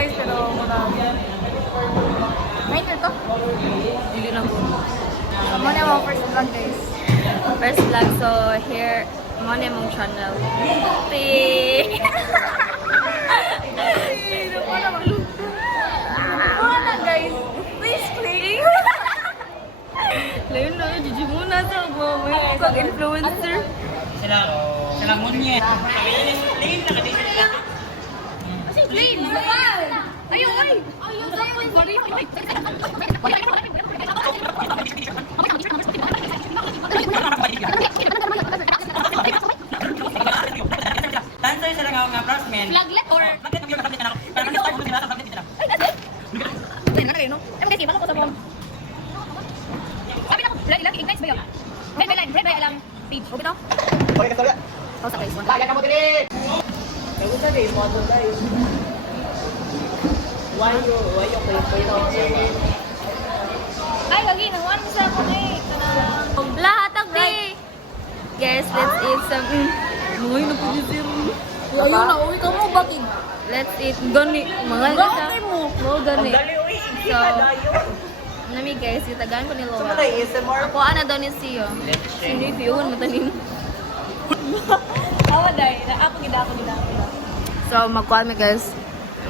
guys, pero muna. Minor to? Hindi na po. Muna yung first vlog guys. First vlog, so here, mo na mong channel. Hey! Muna guys. Please click. Layo na, Gigi muna sa mo. May kag-influencer. Sila ngunye. Plain na kadito ka. Kasi plain. Ayaw ay. Ayaw sa food. Sorry. Dancer sila nga freshman. Flaglet or? Flaglet ang flaglet na. Pero ano start mo sila sa flaglet sila. Ay, na kayo, no? Ay, mag-guys, baka ko sa phone. Sabi na ko, lagi ignites ba yun? Red by alang page. Okay to? Okay ka sorry. Oh, sa guys. Kaya ka mo dili. Kayo sa di mo to guys. Why you play. Ay, lagi, nangwan mo sa ako eh. Lahat ang day! Guys, let's eat some... Mga na po yung zero. Ayaw na, uwi ka mo, bakit? Let's eat gani. Mga Gani mo. Mga gani. Dali uy. So, nami guys, itagaan ko ni Lola. Sa ASMR. Ako ana daw ni Siyo. Sino yung yun? Matanim. Awa dahil, ako gida. So, magkuhan mi guys.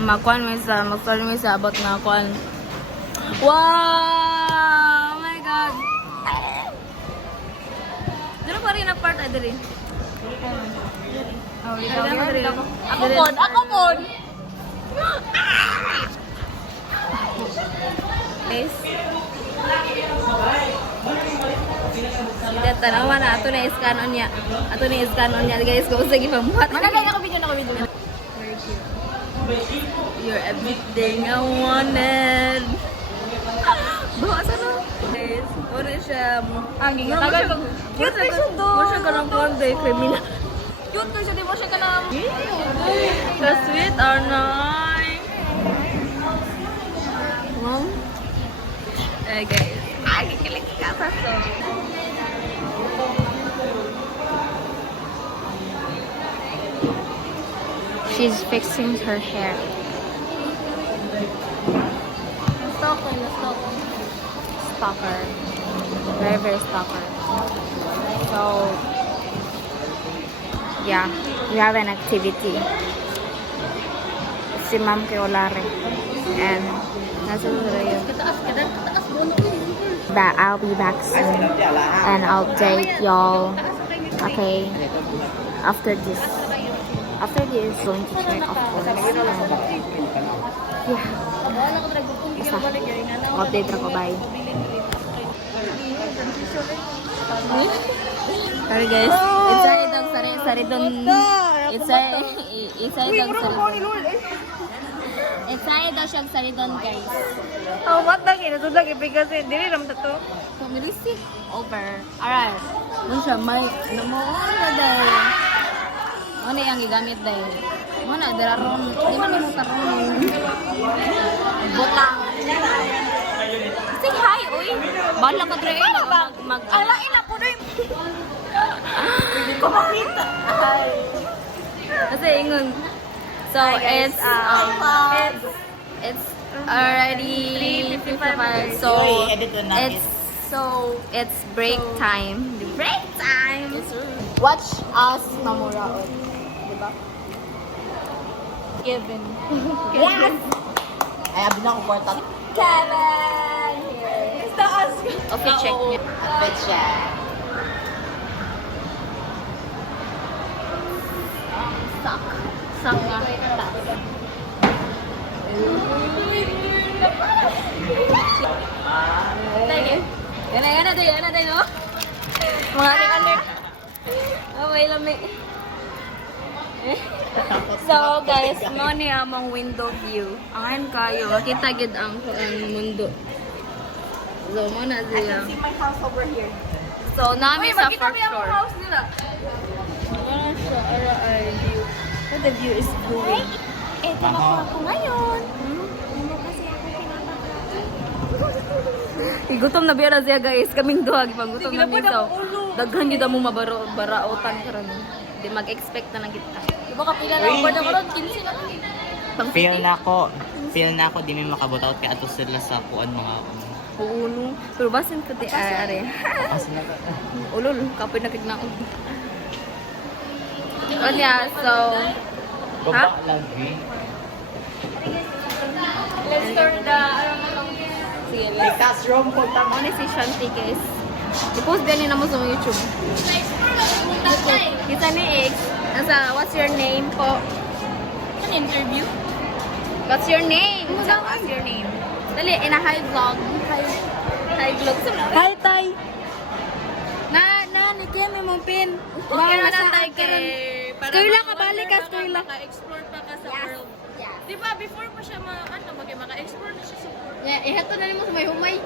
Magkuhan mi sa about na kuhan. Wow! Oh my God! Dito pa rin ang part na dito. Oh, Ako pod. Guys. Dito naman na. Ito na iscan on niya. Guys, kung sige pamuhat. Mana kaya ako video na ko video. You're everything I wanted. Bawa sana. Guys, muna siya. Ang gigatagal. Cute na siya do. Muna siya ka ng konday criminal. Cute na siya, di mo siya ka na. The sweet or not? Mom? Guys. Ay, kikilig ka pa so. She's fixing her hair. Stalker. Very stalker. So, yeah, we have an activity. Si Ma'am Keolare. And, nasa yun. That I'll be back soon. And I'll update y'all. Okay. After this, going to check, of course. Yeah. Isa. Update ako, bye. Sorry guys. Inside dog sari don. Inside dog sari. Inside daw siya sari don guys. Oh, what the kina to lagi because dili ram to. So, nilisik. Over. Alright. Ano siya? May, ano mo? Ano dahil? Ano yung gigamit dahil? Ano, dararon. Di man mo karon. Butang. Say hi, uy. Bala ka dre. Alain na po rin. Hindi ko makita. Kasi ingon. So, it's already 3:55. So, it's break time. Break time! Watch us mamuraon. Diba? Kevin. Yes! Ay, abin na ako kwarta. Kevin! It's the us. Okay, check niya. Betcha. Suck nga. Yan na tayo, no? Mga under. Oh, may lami. So, guys, mo ni among window view. Angan kayo, kita gid ang mundo. So, mo na siya. See my house over here. So, nami sa first floor. house nila. Ano siya? Ara ay view. But the view is good. Ito na po ako ngayon. Igutom na biya na siya guys. Kaming duha gipanggutom na misaw. Daghan gyud mo mabaraotan karon. Di mag-expect na lang kita. Di ba kapila na ako na karon 15 na. Pang Feel na ko. Feel na ako di may makabutout kaya ato sila sa kuan mga Oo, no. Pero basin ko di are. kasi na Ulol, kapoy na kignaon. Kanya, so... baba lagi. Let's start the... Sige, let's... Classroom ko tama. Ano si Shanti, guys? I-post din na mo sa YouTube. Kita ni X. Nasa, what's your name po? An interview? What's your name? What's your name? Dali, in a high vlog. High vlog. Hi, Tay. Nike, may mong pin. Okay na Tay kay... Skirla ka, balik ka, Skirla. Maka-explore pa ka sa world. Di ba, before pa siya maka-explore na siya sa world. Yeah, ihato na mo sa may humay.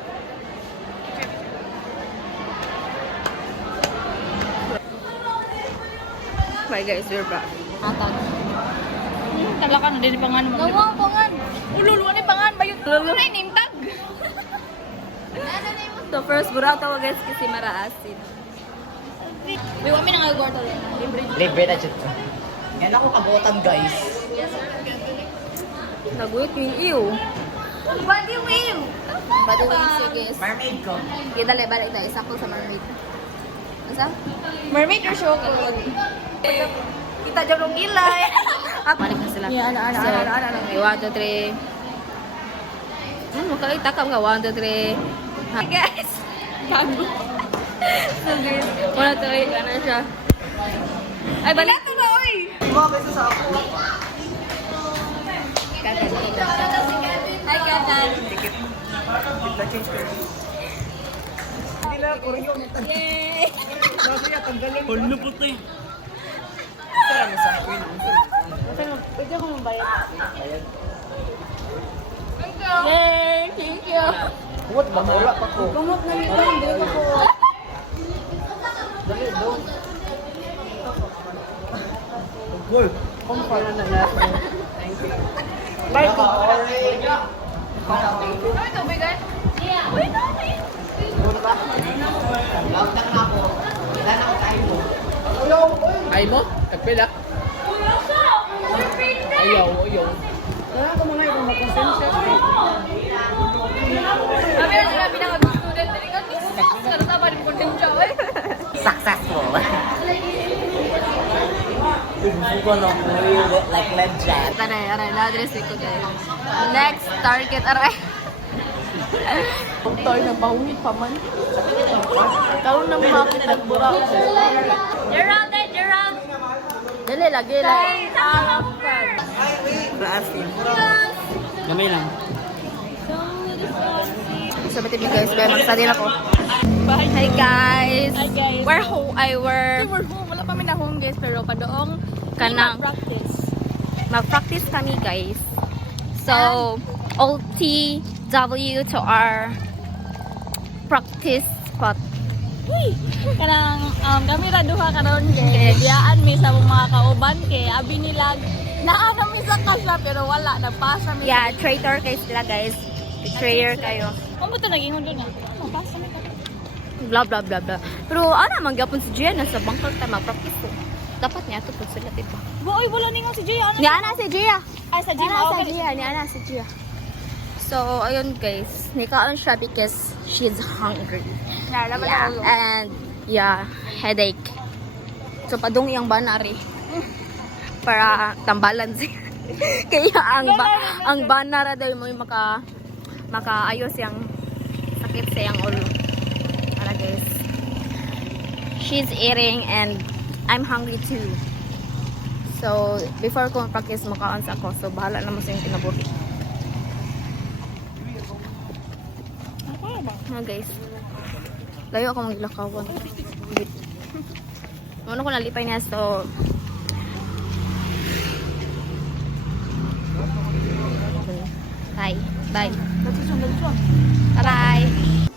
Bye guys, we're back. Atag. Talaka na din pangan mo. Gawa, pangan. Ululuwa ni pangan ba yun? Ay, name tag. So first, burata wa guys kasi maraasin. May wami nang agorto lang. Libre. Libre na chat. Yan ako kabutan guys. Naguyot yung iyo. Body wave. Bado yung siya guys. Mermaid ko. Kita dali, balik tayo. Isa ko sa mermaid. Asa? Mermaid or show ko? Kita dyan ng gilay. Balik na sila. Yeah, ano. Okay, 1, 2, 3. Ano, makakita ka mga 1, 2, 3. Hi guys. Bago. So guys, 1, 2, 3. Ano siya? Ay, balik. Ito ba, oy? Hi, Katan. Yay! Hulo po to eh. Pwede ako mabayad. Yay! Thank you. What ba? Wala pa ko. Kumot na nito, hindi ko po. Dali, doon. Goal. Kung paano na natin. Thank you. Bye ko. Ano ito, bigan? Yeah. Uy, dami. Ay mo? Nagpila? Ayaw. Kami na sila pinaka-student. Dali ka, sa tama din content siya, eh. Successful. Like legend. Aray, na-address ko guys. Next target, aray. Tayo na bawit pa man. Karoon ng makit at bura. Gerald. Dali, lagi lang. Gamay lang. So, ba't ibig guys, kaya mag-study na ko. Hi guys. Hi, guys. We're home. We're home. Wala kami na home guys, pero padoong Kanang. practice. Mag-practice kami guys. So, OTW to our practice spot. Kanang kami ra duha karon kay diyaan mi sa mga kauban kay abi nila naa kami sa kasla pero wala nagpasa mi. Yeah, traitor kayo sila guys. Betrayer kayo. Kung to naging hundo na. Mapasa mi. Blah blah blah blah. Pero ana manggapon si Gia nasa bangkal ta mag-practice ko. Dapat niya to pud sila diba. Boy, wala ningon si Jay ano? Ni ana si Gia. Ay sa gym Ana okay. si Gia, ni ana si Gia. So, ayun guys, nikaon siya because she's hungry. Yeah, laban Yeah, ako. and yeah, headache. So, padung iyang banari. Para tambalan siya. Kaya ang banara daw mo yung makaayos yung sakit sa yung ulo. Para guys. She's eating and I'm hungry too. So, before ko practice makaon sa ako. So, bahala naman sa yung kinabuhi. Ha guys. Layo ako maglakawan. Ano ko nalipay niya so Bye. Bye. Bye.